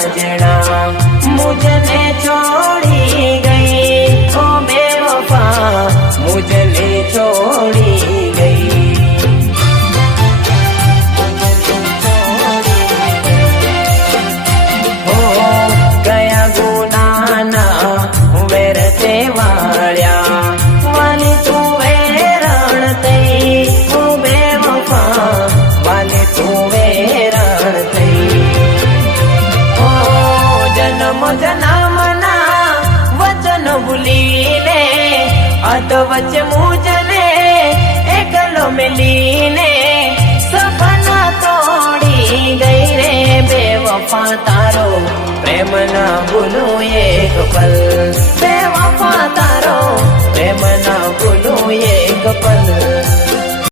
साजना मुझने छोड़ी गई, ओ बेवफा मुझने छोड़ी गई। हो गया गुनाना वेरते वाल्या वाली तू वेरण तई, ओ बेवफा वाली तू वेरण तई। ओ जन्म जन्मना वचन भूलीने अधवच मुझने एकलो मिलीने सपना तोड़ी गई रे बेवफा तारो प्रेम ना भूलू एक पल।